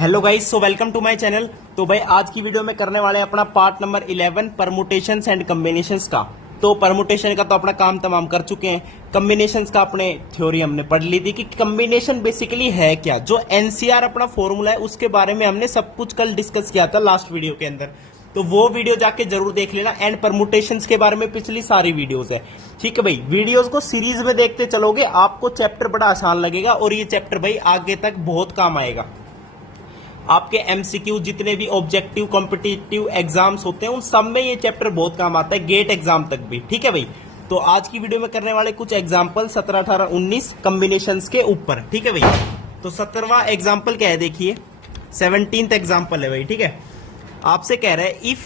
Hello guys, so welcome to my channel. तो भाई आज की वीडियो में करने वाले हैं अपना part number 11 permutations and combinations का। तो परमुटेशन का तो अपना काम तमाम कर चुके हैं। कॉम्बिनेशंस का अपने थ्योरी हमने पढ़ ली थी कि कॉम्बिनेशन बेसिकली है क्या। जो एनसीआर अपना फॉर्मूला है उसके बारे में हमने सब कुछ कल डिस्कस किया था लास्ट वीडियो के अंदर, तो वो वीडियो जाके जरूर देख लेना। एंड परमुटेशंस के बारे में पिछली सारी वीडियोस है, ठीक है भाई। वीडियोस को सीरीज में देखते चलोगे आपको चैप्टर बड़ा आसान लगेगा और ये चैप्टर भाई आगे तक बहुत काम आएगा। आपके एमसीक्यू जितने भी ऑब्जेक्टिव कॉम्पिटिटिव एग्जाम्स होते हैं उन सब में ये चैप्टर बहुत काम आता है, गेट एग्जाम तक भी, ठीक है भाई। तो आज की वीडियो में करने वाले कुछ एग्जाम्पल 17, 18, 19 कॉम्बिनेशंस के ऊपर, ठीक है भाई। तो 17वां एग्जाम्पल क्या है देखिए, 17th एग्जाम्पल है भाई, ठीक है। आपसे कह रहा है if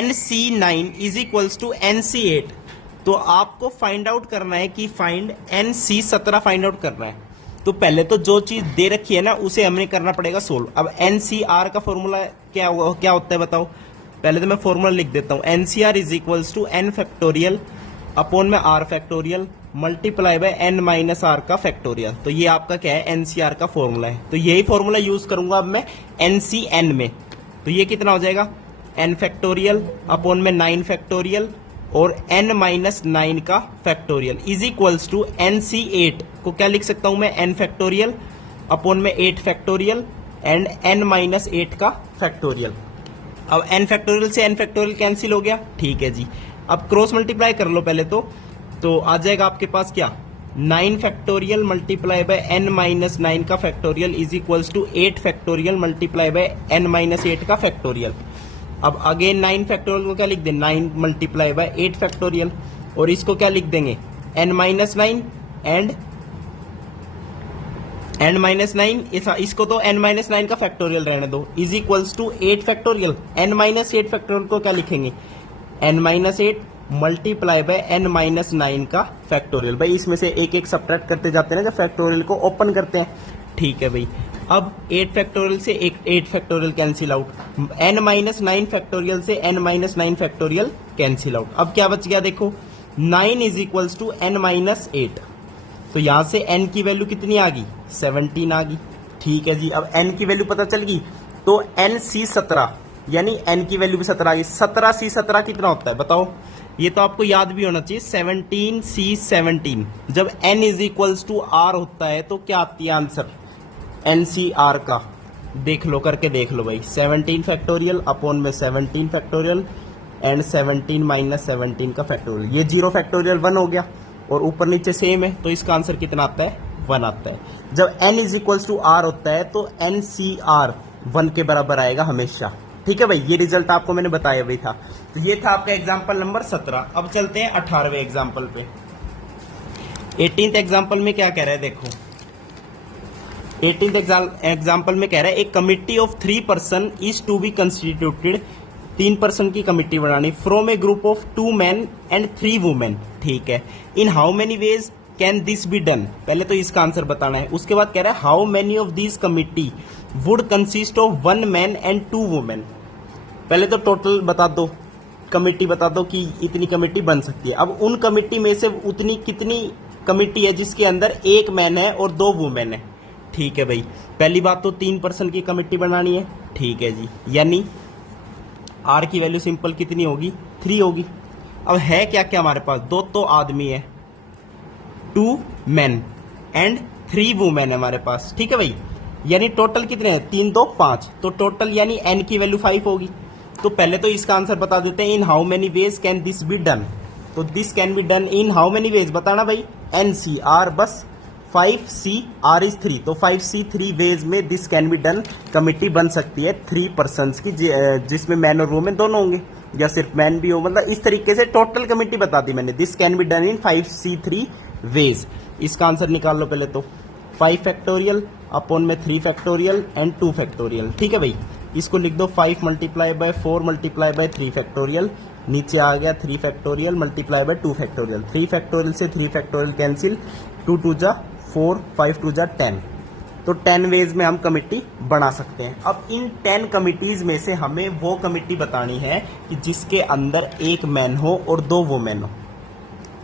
NC9 is equals to NC8, तो आपको फाइंड आउट करना है कि फाइंड NC17 फाइंड आउट करना है। तो पहले तो जो चीज दे रखी है ना उसे हमें करना पड़ेगा सोल्व। अब NCR का फॉर्मूला क्या होता है बताओ। पहले तो मैं फॉर्मूला लिख देता हूं, NCR is equals to n factorial upon में r factorial multiply by n minus r का फैक्टोरियल। तो ये आपका क्या है, NCR का फॉर्मूला है। तो यही फॉर्मूला यूज करूंगा अब मैं NCN में। तो ये कितना हो जाएगा, n फैक्टोरियल अपॉन में 9 फैक्टोरियल और n माइनस 9 का factorial is equals to NC8 को क्या लिख सकता हूं मैं, n फैक्टोरियल अपॉन में 8 फैक्टोरियल एंड n माइनस 8 का फैक्टोरियल। अब n फैक्टोरियल से n फैक्टोरियल कैंसिल हो गया, ठीक है जी। अब क्रॉस मल्टीप्लाई कर लो पहले तो आ जाएगा आपके पास क्या, 9 factorial multiply by n minus 9 का factorial is equals to 8 factorial multiply by n minus 8 का फैक्टोरियल। अब अगेन 9 फैक्टोरियल को क्या लिख दें, 9 मल्टीप्लाई बाय 8 फैक्टोरियल और इसको क्या लिख देंगे, n minus 9 and n minus 9, इसको तो n माइनस 9 का फैक्टोरियल रहने दो, is equals to 8 factorial. n minus 8 factorial को क्या लिखेंगे, n minus 8 multiply by n minus 9 का फैक्टोरियल। भाई इसमें से एक एक सब्ट्रैक्ट करते जाते हैं ना जब फैक्टोरियल को ओपन करते हैं, ठीक है भाई। अब 8 फैक्टोरियल से 8 factorial cancel out, n minus 9 factorial से n minus 9 factorial cancel out. अब क्या बच गया देखो, 9 is equals to n minus 8। तो यहां से n की वैल्यू कितनी आ गई, 17 आ गई, ठीक है जी। अब n की वैल्यू पता चल गई तो NC17 यानी n की वैल्यू भी 17 आ गई। 17C17 कितना होता है बताओ, ये तो आपको याद भी होना चाहिए, 17C17। जब n is equals to r होता है तो क्या आती है आंसर, NCR का देख लो, करके देख लो भाई, 17 फैक्टोरियल अपॉन में 17 फैक्टोरियल एंड 17 माइनस 17 का फैक्टोरियल। ये 0 फैक्टोरियल 1 हो गया और ऊपर नीचे सेम है, तो इसका आंसर कितना आता है, 1 आता है। जब n is equals to r होता है तो NCR 1 के बराबर आएगा हमेशा, ठीक है भाई। ये रिजल्ट आपको मैंने बताया भी था। तो ये था आपका एग्जाम्पल नंबर 17। अब चलते हैं 18वें एग्जाम्पल पे। 18th एग्जाम्पल में क्या कह रहा है देखो, 18th एग्जाम्पल में कह रहा है एक committee of 3 person is to be constituted, 3 person की कमिटी बनानी from a group of 2 man and 3 women, ठीक है। In how many ways can this be done, पहले तो इसका आंसर बताना है। उसके बाद कह रहा है how many of this committee would consist of 1 man and 2 women. पहले तो टोटल बता दो, कमिटी बता दो कि इतनी कमिटी बन सकती है। अब उन कमिटी में से उतनी कितनी कमिटी है जिसके अंदर 1 मैन है और 2 वुमेन है, ठीक है भाई। पहली बात तो 3 पर्सन की कमिटी बनानी है, ठीक है जी। यानी आर की वैल्यू सिंपल कितनी होगी, 3 होगी। अब है क्या क्या हमारे पास, 2 तो आदमी है, 2 मैन एंड 3 वुमेन है हमारे पास, ठीक है भाई। यानी टोटल कितने हैं, 3 2 5, तो टोटल यानी n की वैल्यू 5 होगी। तो पहले तो इसका आंसर बता देते हैं, in how many ways can this be done. तो this can be done in how many ways बताना भाई, NCR बस 5CR इज 3, तो 5C 3 वेज में this can be done committee बन सकती है 3 पर्सन्स की, जिसमें मैन और वुमेन दोनों होंगे या सिर्फ मैन भी हो, मतलब इस तरीके से टोटल कमिटी बता दी मैंने। This can be done in 5C 3 ways. इसका आंसर निकाल लो पहले तो, 5 फैक्टोरियल अपॉन में 3 फैक्टोरियल एंड 2 फैक्टोरियल, ठीक है भाई। इसको लिख दो 5 multiply by 4 multiply by 3 factorial, नीचे आ गया 3 factorial multiply bye 2 factorial. 3 factorial से 3 फैक्टोरियल कैंसिल, 2 2 जा 4, 5 2 जा 10, तो 10 वेज में हम कमिटी बना सकते हैं। अब इन 10 कमिटीज में से हमें वो कमिटी बतानी है कि जिसके अंदर 1 मैन हो और 2 वुमेन हो,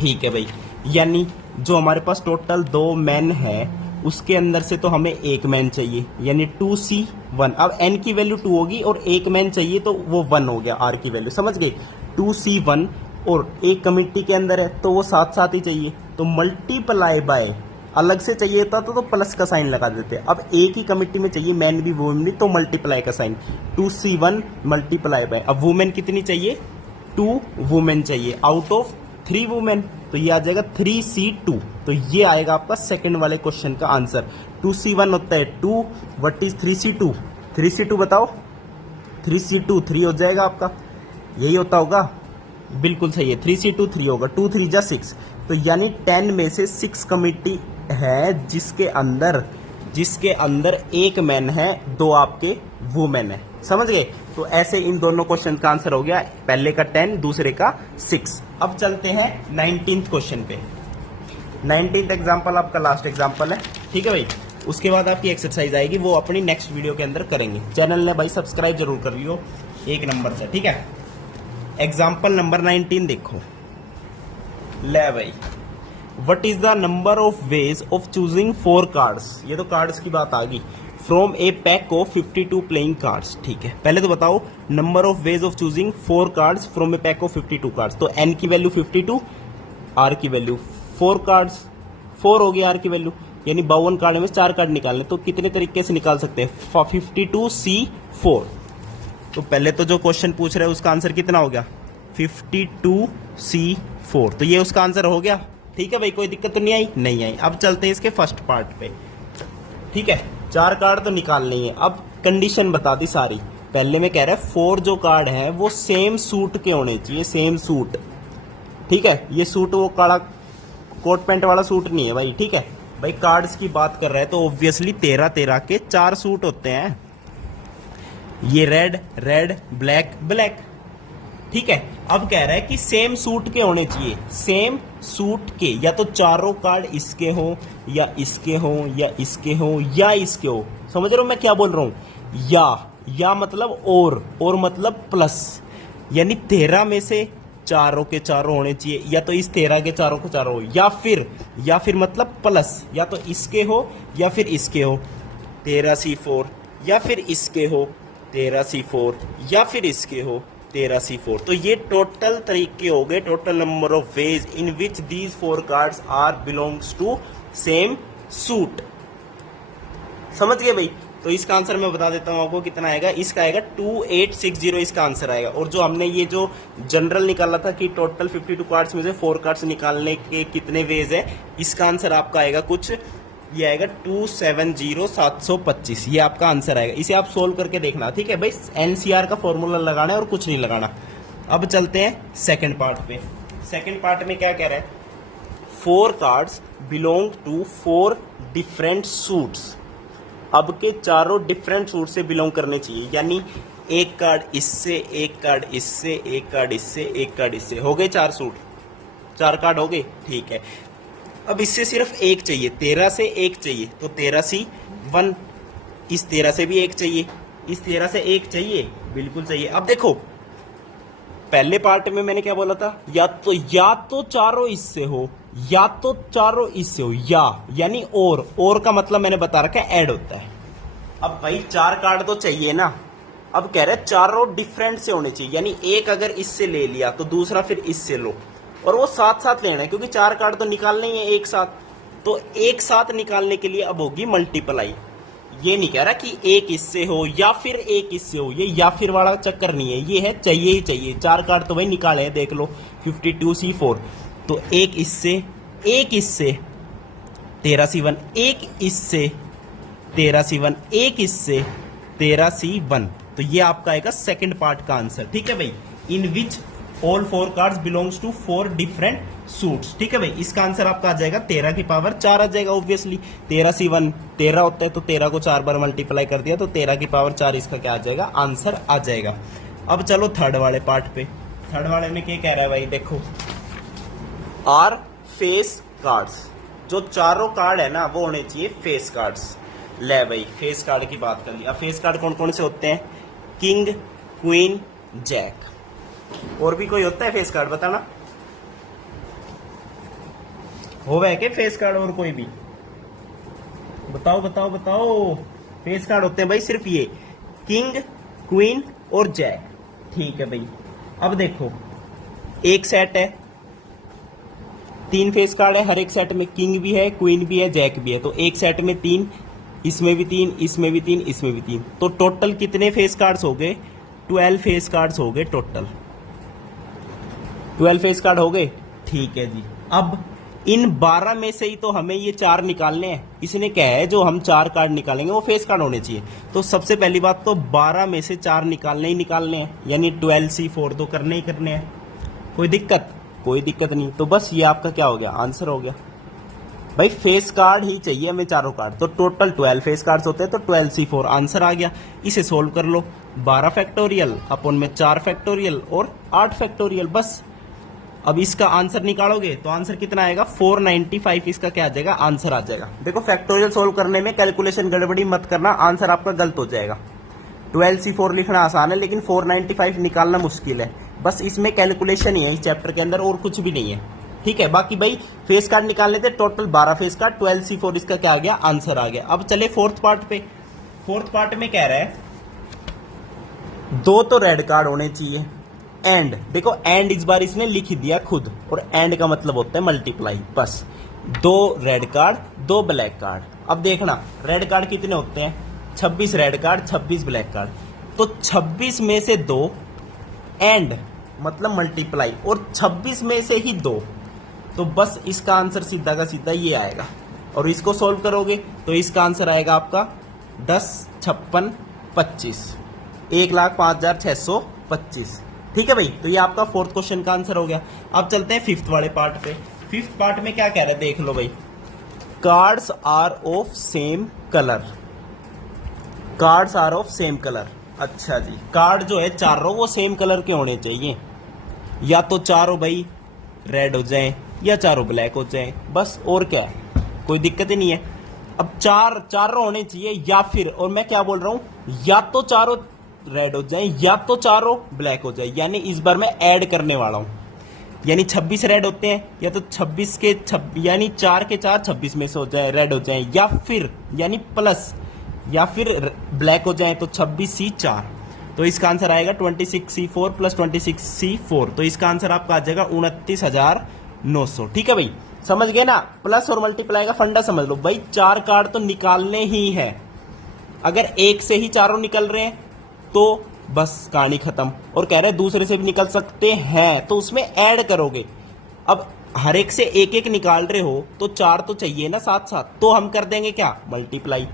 ठीक है भाई। यानी जो हमारे पास टोटल 2 मैन है उसके अंदर से तो हमें एक मैन चाहिए, यानी 2C1। अब n की वैल्यू 2 होगी और एक मैन चाहिए तो वो 1 हो गया r की वैल्यू, समझ गए। 2C1 और एक कमिटी के अंदर है तो वो साथ साथ ही चाहिए, तो मल्टीप्लाई बाय, अलग से चाहिए था तो प्लस का साइन लगा देते। अब एक ही कमिटी में चाहिए मैन भी वुमेन भी, तो मल्टीप्लाई का साइन, 2C1 मल्टीप्लाई बाय। अब वुमेन कितनी चाहिए, 2 वुमेन चाहिए आउट ऑफ 3 वुमेन, तो ये आ जाएगा 3C2। तो ये आएगा आपका सेकंड वाले क्वेश्चन का आंसर। 2C1 होता है 2, व्हाट इज 3C2? 3C2 बताओ, 3C2 3 हो जाएगा आपका, यही होता होगा, बिल्कुल सही है। 3C2 3 होगा, 2 3 जा 6, तो यानी 10 में से 6 कमिटी है जिसके अंदर एक मैन है, 2 आपके वुमेन है, समझ गए। तो ऐसे इन दोनों क्वेश्चन का आंसर हो गया, पहले का 10 दूसरे का 6। अब चलते हैं 19th क्वेश्चन पे। 19th एग्जाम्पल आपका लास्ट एग्जाम्पल है, ठीक है भाई। उसके बाद आपकी एक्सरसाइज आएगी, वो अपनी नेक्स्ट वीडियो के अंदर करेंगे। चैनल ने भाई सब्सक्राइब जरूर कर लियो, एक नंबर से, ठीक है। एग्जाम्पल नंबर 19 देखो, ले भाई, what is the number of ways of choosing 4 cards. ये तो कार्ड्स की बात आ गई। From A pack of 52 playing cards, ठीक है। पहले तो बताओ number of ways of choosing 4 cards from A pack of 52 cards. तो n की वैल्यू 52, r की वैल्यू 4 कार्ड्स, 4 हो गई r की वैल्यू, यानी 52 कार्ड में 4 कार्ड निकालने। तो कितने तरीके से निकाल सकते हैं, 52C4। तो पहले तो जो क्वेश्चन पूछ रहे हैं उसका आंसर कितना हो गया, 52C4। तो ये उसका आंसर हो गया, ठीक है भाई, कोई दिक्कत तो नहीं आई, नहीं आई। अब चलते हैं इसके फर्स्ट पार्ट पे, ठीक है। 4 कार्ड तो निकालने ही है। अब कंडीशन बता दी सारी। पहले में कह रहा है 4 जो कार्ड है वो सेम सूट के होने चाहिए, सेम सूट, ठीक है। ये सूट वो काला कोट पैंट वाला सूट नहीं है भाई, ठीक है भाई। कार्ड्स की बात कर रहे हैं तो ऑब्वियसली 13 के 4 सूट होते हैं, ये रेड रेड ब्लैक ब्लैक, ठीक है। अब कह रहा है कि सेम सूट के होने चाहिए, सेम सूट के, या तो चारों कार्ड इसके हो या इसके हो या इसके हो या इसके हो, समझ रहे हो मैं क्या बोल रहा हूं। या मतलब और मतलब प्लस, यानी 13 में से चारों के चारों होने चाहिए, या तो इस 13 के चारों के चारों हो, या फिर मतलब प्लस, या तो इसके हो या फिर इसके हो, 13C4, या फिर इसके हो 13C4, या फिर इसके हो 13C4। तो ये टोटल तरीके हो गए, total number of ways in which these 4 cards are belongs to same suit, समझ गए भाई। तो इसका आंसर मैं बता देता हूं आपको कितना आएगा। इसका आएगा 2860, इसका आंसर आएगा। और जो हमने ये जो जनरल निकाला था कि टोटल 52 कार्ड्स में से 4 कार्ड्स निकालने के कितने वेज है, इसका आंसर आपका आएगा कुछ, ये आएगा 270725, ये आपका आंसर आएगा। इसे आप सोल्व करके देखना, ठीक है भाई। एनसीआर का फॉर्मूला लगाना है और कुछ नहीं लगाना। अब चलते हैं सेकंड पार्ट पे। सेकंड पार्ट में क्या कह रहा है, 4 cards belong to 4 different suits. अब के चारों डिफरेंट सूट से बिलोंग करने चाहिए, यानी एक कार्ड इससे, एक कार्ड इससे, एक कार्ड इससे, एक कार्ड इससे, हो गए 4 सूट, 4 कार्ड हो गए, ठीक है। अब इससे सिर्फ एक चाहिए, 13 से एक चाहिए, तो 13C1। इस 13 से भी एक चाहिए, इस 13 से एक चाहिए, बिल्कुल चाहिए। अब देखो पहले पार्ट में मैंने क्या बोला था, या तो चारों इससे हो या तो चारों इससे हो, यानी और का मतलब मैंने बता रखा है ऐड होता है। अब भाई 4 कार्ड तो चाहिए ना। अब कह रहे हैं चारों डिफरेंट से होने चाहिए, यानी एक अगर इससे ले लिया तो दूसरा फिर इससे लो, और वो साथ साथ लेना है, क्योंकि 4 कार्ड तो निकालने ही है एक साथ। तो एक साथ निकालने के लिए अब होगी मल्टीप्लाई। ये नहीं कह रहा कि एक इससे हो या फिर एक इससे हो, ये या फिर वाला चक्कर नहीं है, ये है चाहिए ही चाहिए। 4 कार्ड तो भाई निकाले हैं, देख लो 52C4, तो एक इससे 13C1, एक इससे 13C1, एक इससे 13C1। तो ये आपका आएगा सेकंड पार्ट का आंसर, ठीक है भाई। In which all 4 cards belongs to 4 different suits, ठीक है भाई। इसका आंसर आपका आ जाएगा 13 की पावर 4 आ जाएगा ऑब्वियसली। 13C1 13 होता है, तो 13 को 4 बार मल्टीप्लाई कर दिया तो 13 की पावर 4 इसका क्या आ जाएगा, आंसर आ जाएगा। अब चलो थर्ड वाले पार्ट पे। थर्ड वाले में क्या कह रहा है भाई, देखो आर फेस कार्ड्स, जो चारों कार्ड है ना वो होने चाहिए फेस कार्ड्स। ले भाई फेस कार्ड की बात कर ली। अब फेस कार्ड कौन कौन से होते हैं, किंग, क्वीन, जैक, और भी कोई होता है फेस कार्ड, बताना। हो गए क्या फेस कार्ड और कोई भी? बताओ बताओ बताओ। फेस कार्ड होते हैं भाई सिर्फ ये, किंग, क्वीन और जैक। ठीक है भाई, अब देखो एक सेट है, 3 फेस कार्ड है, हर एक सेट में किंग भी है, क्वीन भी है, जैक भी है। तो एक सेट में 3, इसमें भी 3, इसमें भी 3, इसमें भी 3। तो टोटल कितने फेस कार्ड्स हो गए? 12 फेस कार्ड्स हो गए टोटल। 12 फेस कार्ड हो गए। ठीक है जी, अब इन 12 में से ही तो हमें ये 4 निकालने हैं। इसने क्या है, जो हम 4 कार्ड निकालेंगे वो फेस कार्ड होने चाहिए। तो सबसे पहली बात तो 12 में से 4 निकालने ही निकालने हैं, यानी 12C4 तो करने ही करने हैं। कोई दिक्कत? कोई दिक्कत नहीं। तो बस ये आपका क्या हो गया, आंसर हो गया भाई। फेस कार्ड ही चाहिए हमें, चारों कार्ड। तो टोटल 12 फेस कार्ड्स होते हैं, तो 12C4 आंसर आ गया। इसे सोल्व कर लो, 12 फैक्टोरियल अपन में 4 फैक्टोरियल और 8 फैक्टोरियल, बस। अब इसका आंसर निकालोगे तो आंसर कितना आएगा? 495 इसका क्या आ जाएगा, आंसर आ जाएगा। देखो फैक्टोरियल सोल्व करने में कैलकुलेशन गड़बड़ी मत करना, आंसर आपका गलत हो जाएगा। 12C4 लिखना आसान है, लेकिन 495 निकालना मुश्किल है। बस इसमें कैलकुलेशन ही है इस चैप्टर के अंदर, और कुछ भी नहीं है। ठीक है, बाकी भाई फेस कार्ड निकालने थे, टोटल 12 फेस कार्ड, 12C4 इसका क्या आ गया, आंसर आ गया। अब चले फोर्थ पार्ट पे। फोर्थ पार्ट में कह रहा है 2 तो रेड कार्ड होने चाहिए, एंड देखो एंड इस बार इसने लिख दिया खुद, और एंड का मतलब होता है मल्टीप्लाई। बस 2 रेड कार्ड 2 ब्लैक कार्ड। अब देखना रेड कार्ड कितने होते हैं, 26 रेड कार्ड 26 ब्लैक कार्ड। तो 26 में से 2 एंड मतलब मल्टीप्लाई, और 26 में से ही 2, तो बस इसका आंसर सीधा का सीधा ये आएगा। और इसको सोल्व करोगे तो इसका आंसर आएगा आपका 10, 56, 25, 1,05,625। ठीक है भाई, तो ये आपका फोर्थ क्वेश्चन का आंसर हो गया। अब चलते हैं फिफ्थ वाले पार्ट पे। फिफ्थ पार्ट में क्या कह रहा है देख लो भाई, cards are of same colour. Cards are of same colour. अच्छा जी, कार्ड जो है चारों वो सेम कलर के होने चाहिए, या तो चारों भाई रेड हो जाएं या चारों ब्लैक हो जाएं, बस। और क्या है, कोई दिक्कत ही नहीं है। अब चारों होने चाहिए, या फिर, और मैं क्या बोल रहा हूं, या तो चारों रेड हो जाए या तो चारों ब्लैक हो जाए। यानी इस बार मैं ऐड करने वाला हूं, यानी 26 रेड होते हैं, या तो 26 के यानी 4 के 4 26 में से हो जाए रेड हो जाए, या फिर यानी प्लस, या फिर ब्लैक हो जाए तो 26C4। तो इसका आंसर आएगा 26C4 प्लस 26C4। तो इसका आंसर आपका आ जाएगा 29,900। ठीक है भाई, समझ गए ना? प्लस और मल्टीप्लाई का फंडा समझ लो भाई। 4 कार्ड तो निकालने ही है, अगर एक से ही चारों निकल रहे हैं तो बस कहानी खत्म। और कह रहे हैं दूसरे से भी निकल सकते हैं, तो उसमें ऐड करोगे। अब हर एक से एक एक निकाल रहे हो तो 4 तो चाहिए ना साथ साथ, तो हम कर देंगे क्या, मल्टीप्लाई।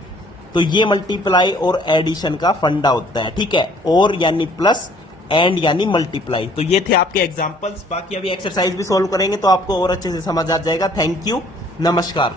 तो ये मल्टीप्लाई और एडिशन का फंडा होता है। ठीक है, और यानी प्लस, एंड यानी मल्टीप्लाई। तो ये थे आपके एग्जांपल्स। बाकी अभी एक्सरसाइज भी सोल्व करेंगे तो आपको और अच्छे से समझ आ जाएगा। थैंक यू, नमस्कार।